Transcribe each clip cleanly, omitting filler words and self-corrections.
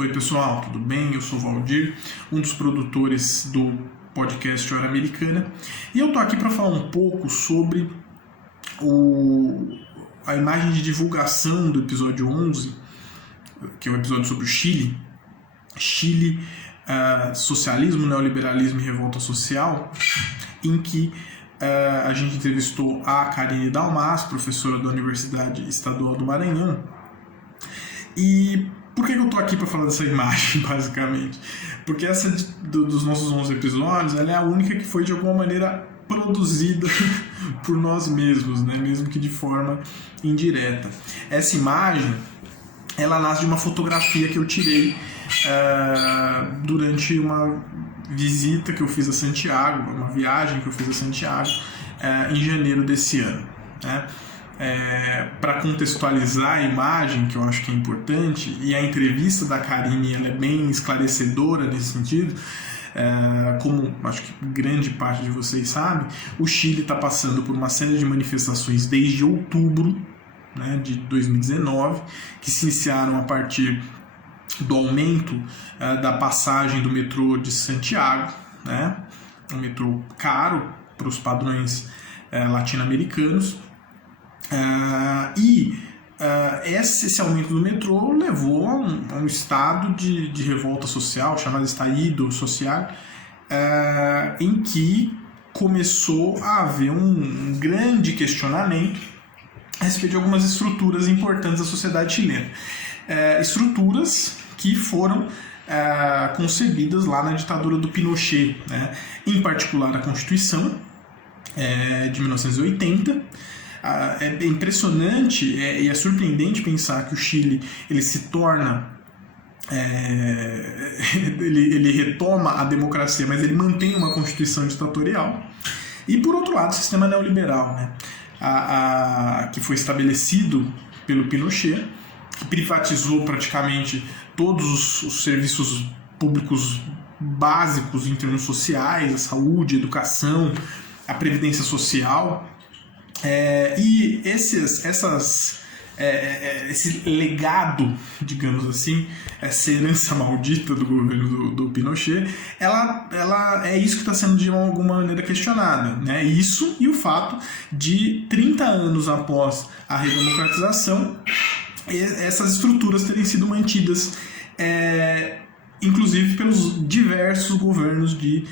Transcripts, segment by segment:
Oi pessoal, tudo bem? Eu sou o Valdir, um dos produtores do podcast Hora Americana, e eu tô aqui para falar um pouco sobre a imagem de divulgação do episódio 11, que é o episódio sobre o Chile, socialismo, neoliberalismo e revolta social, em que a gente entrevistou a Karine Dalmas, professora da Universidade Estadual do Maranhão. E por que eu tô aqui para falar dessa imagem, basicamente? Porque essa dos nossos 11 episódios, ela é a única que foi de alguma maneira produzida por nós mesmos, né? Mesmo que de forma indireta. Essa imagem, ela nasce de uma fotografia que eu tirei durante uma visita que eu fiz a Santiago, uma viagem que eu fiz a Santiago em janeiro desse ano, né? Para contextualizar a imagem, que eu acho que é importante, e a entrevista da Karine ela é bem esclarecedora nesse sentido, como acho que grande parte de vocês sabe, o Chile está passando por uma série de manifestações desde outubro, né, de 2019, que se iniciaram a partir do aumento da passagem do metrô de Santiago, né, um metrô caro para os padrões latino-americanos. Esse aumento do metrô levou a um estado de revolta social, chamado estallido social, em que começou a haver um grande questionamento a respeito de algumas estruturas importantes da sociedade chilena. Estruturas que foram concebidas lá na ditadura do Pinochet, né? Em particular a Constituição de 1980. É impressionante e é surpreendente pensar que o Chile ele se torna ele retoma a democracia, mas ele mantém uma constituição ditatorial. E por outro lado o sistema neoliberal, né? Que foi estabelecido pelo Pinochet, que privatizou praticamente todos os serviços públicos básicos em termos sociais, a saúde, a educação, a previdência social. E esse legado, digamos assim, essa herança maldita do governo do Pinochet, ela é isso que está sendo de alguma maneira questionada, né? Isso e o fato de 30 anos após a redemocratização, essas estruturas terem sido mantidas, inclusive pelos diversos governos de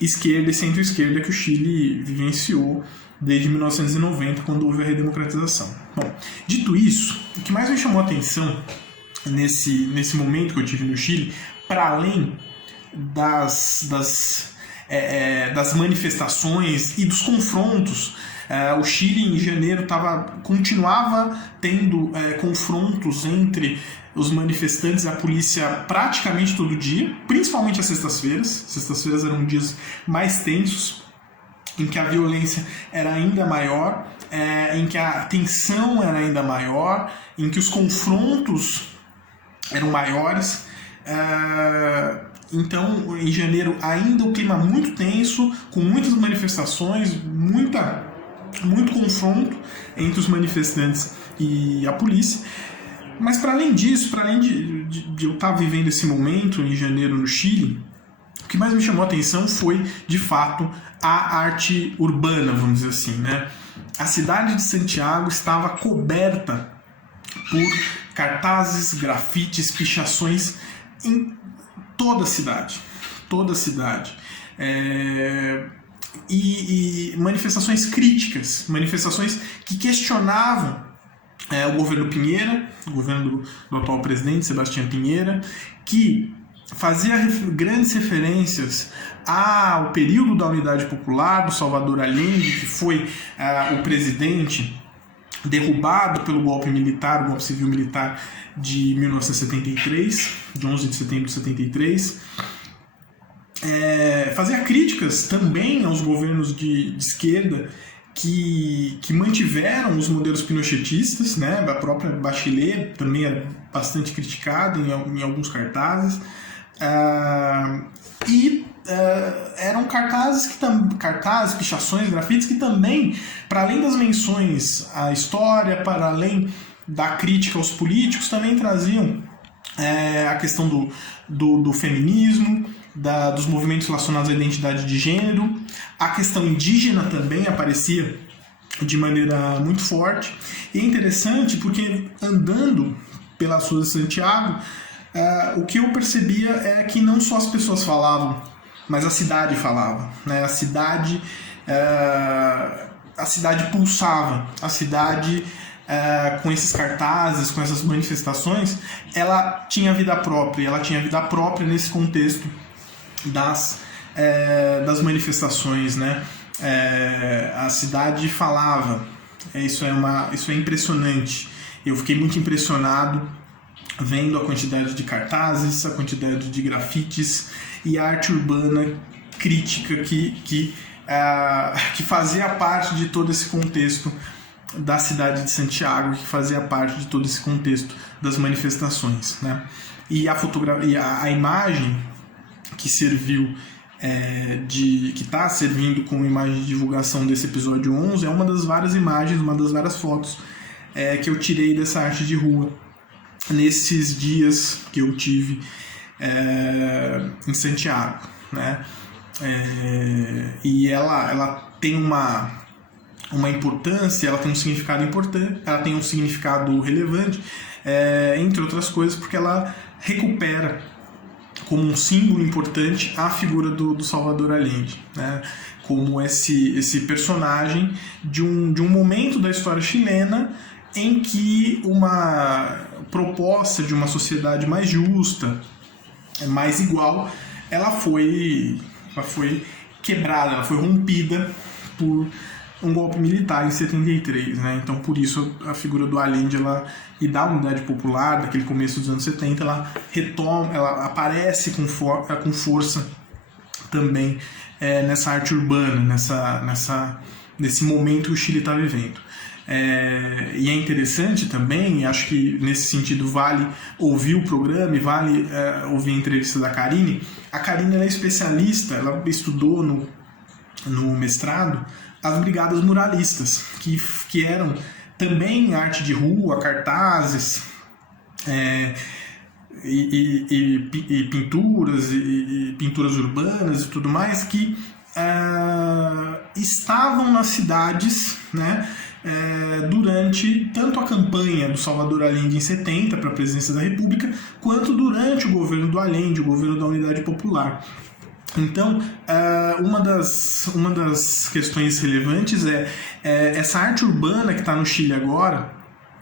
esquerda e centro-esquerda que o Chile vivenciou desde 1990, quando houve a redemocratização. Bom, dito isso, o que mais me chamou a atenção nesse momento que eu tive no Chile, para além das manifestações e dos confrontos, o Chile em janeiro continuava tendo confrontos entre os manifestantes e a polícia praticamente todo dia, principalmente às sextas-feiras. Sextas-feiras eram dias mais tensos, em que a violência era ainda maior, em que a tensão era ainda maior, em que os confrontos eram maiores. Então, em janeiro, ainda o clima muito tenso, com muitas manifestações, muito confronto entre os manifestantes e a polícia. Mas, para além disso, para além de eu estar vivendo esse momento em janeiro no Chile, o que mais me chamou a atenção foi, de fato, a arte urbana, vamos dizer assim, né? A cidade de Santiago estava coberta por cartazes, grafites, pichações em toda a cidade. Toda a cidade. E manifestações críticas, manifestações que questionavam o governo Piñera, o governo do atual presidente, Sebastián Piñera, que fazia grandes referências ao período da Unidade Popular, do Salvador Allende, que foi o presidente derrubado pelo golpe militar, o golpe civil-militar de 1973, de 11 de setembro de 73. Fazia críticas também aos governos de esquerda que mantiveram os modelos pinochetistas, né? A própria Bachelet também era bastante criticada em alguns cartazes. Eram cartazes, pichações, grafites que também, para além das menções à história, para além da crítica aos políticos, também traziam a questão do feminismo, dos movimentos relacionados à identidade de gênero. A questão indígena também aparecia de maneira muito forte. E é interessante porque, andando pelas ruas de Santiago, o que eu percebia é que não só as pessoas falavam, mas a cidade falava, né? A cidade pulsava, a cidade, com esses cartazes, com essas manifestações, ela tinha vida própria, nesse contexto das manifestações, né? A cidade falava. Isso é impressionante. Eu fiquei muito impressionado vendo a quantidade de cartazes, a quantidade de grafites e a arte urbana crítica que fazia parte de todo esse contexto da cidade de Santiago, que fazia parte de todo esse contexto das manifestações, né? E a imagem que serviu, que está servindo como imagem de divulgação desse episódio 11, é uma das várias imagens, uma das várias fotos que eu tirei dessa arte de rua nesses dias que eu tive em Santiago, né? E ela tem uma importância, ela tem um significado importante, ela tem um significado relevante, entre outras coisas, porque ela recupera como um símbolo importante a figura do Salvador Allende, né? Como esse personagem de um momento da história chilena em que uma proposta de uma sociedade mais justa, mais igual, ela foi quebrada, ela foi rompida por um golpe militar em 73, né? Então, por isso, a figura do Allende e da Unidade Popular, daquele começo dos anos 70, ela retoma, ela aparece com força também nessa arte urbana, nesse momento que o Chile está vivendo. E é interessante também, acho que nesse sentido vale ouvir o programa e vale ouvir a entrevista da Karine. A Karine, ela é especialista, ela estudou no mestrado as brigadas muralistas, que eram também arte de rua, cartazes, e pinturas, e pinturas urbanas e tudo mais, que estavam nas cidades, né, durante tanto a campanha do Salvador Allende em 70 para a presidência da República, quanto durante o governo do Allende, o governo da Unidade Popular. Então, uma das questões relevantes essa arte urbana que está no Chile agora,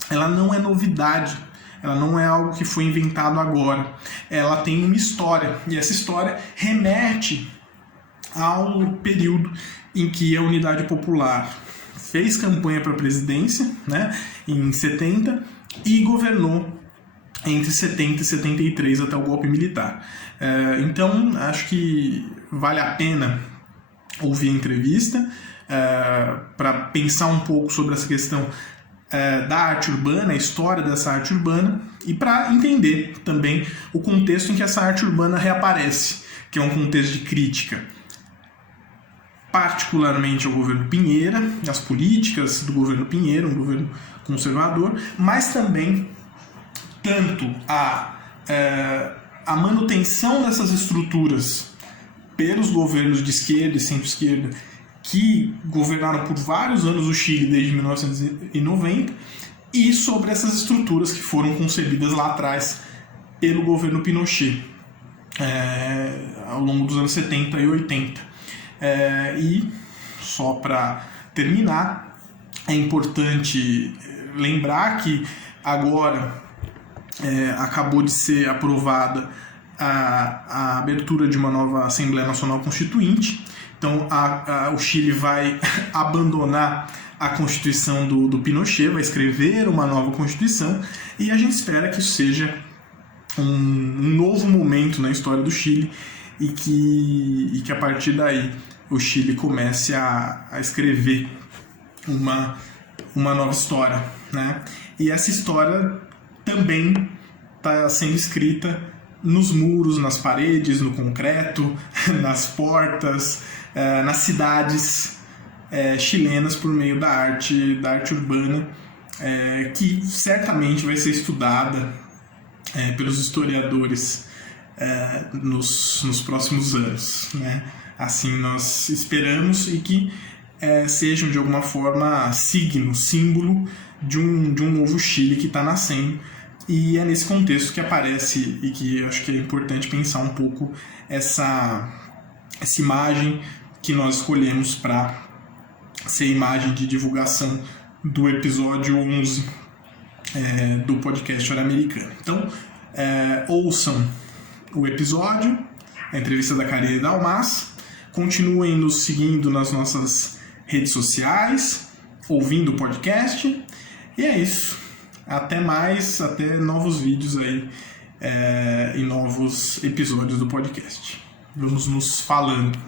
ela não é novidade, ela não é algo que foi inventado agora, ela tem uma história, e essa história remete ao período em que a Unidade Popular fez campanha para a presidência, né, em 70, e governou entre 70 e 73 até o golpe militar. Então, acho que vale a pena ouvir a entrevista para pensar um pouco sobre essa questão da arte urbana, a história dessa arte urbana, e para entender também o contexto em que essa arte urbana reaparece, que é um contexto de crítica particularmente ao governo Pinheira, as políticas do governo Pinheira, um governo conservador, mas também tanto a manutenção dessas estruturas pelos governos de esquerda e centro-esquerda que governaram por vários anos o Chile desde 1990, e sobre essas estruturas que foram concebidas lá atrás pelo governo Pinochet ao longo dos anos 70 e 80. E só para terminar, é importante lembrar que agora acabou de ser aprovada a abertura de uma nova Assembleia Nacional Constituinte. Então o Chile vai abandonar a Constituição do Pinochet, vai escrever uma nova Constituição, e a gente espera que isso seja um novo momento na história do Chile e que a partir daí o Chile comece a escrever uma nova história, né? E essa história também está sendo escrita nos muros, nas paredes, no concreto, nas portas, nas cidades chilenas por meio da arte urbana, que certamente vai ser estudada pelos historiadores nos próximos anos, né? Assim nós esperamos, e que sejam de alguma forma símbolo de um novo Chile que está nascendo. E é nesse contexto que aparece, e que eu acho que é importante pensar um pouco essa imagem que nós escolhemos para ser imagem de divulgação do episódio 11 do podcast Hora Americana. Então, ouçam o episódio, a entrevista da Karine Dalmas, continuem nos seguindo nas nossas redes sociais, ouvindo o podcast, e é isso. Até mais, até novos vídeos aí e novos episódios do podcast. Vamos nos falando.